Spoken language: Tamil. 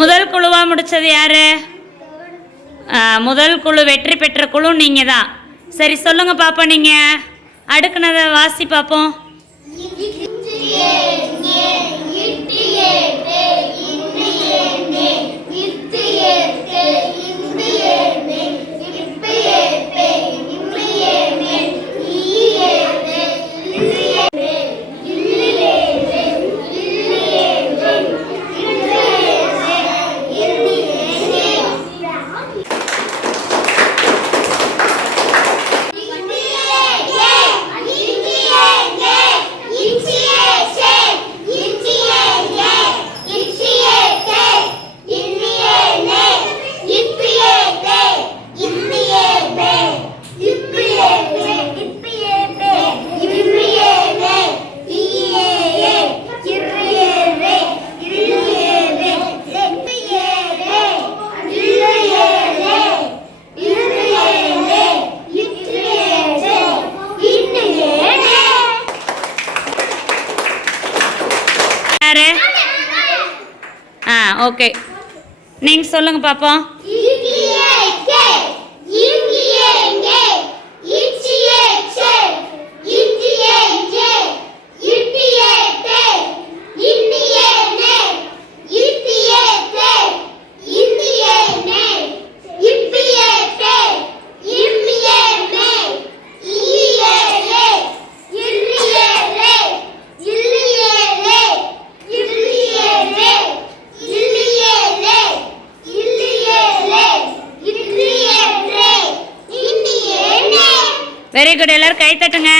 முதல் குழுவாக முடித்தது யார்? முதல் குழு வெற்றி பெற்ற குழு நீங்கள் தான் சரி சொல்லுங்கள் பாப்பா நீங்கள் அடுக்குனதை வாசி பார்ப்போம் ஓகே. நீங்கள் சொல்லுங்கள் பாப்போம் வெரி குட் எல்லாரும் கை தட்டுங்க.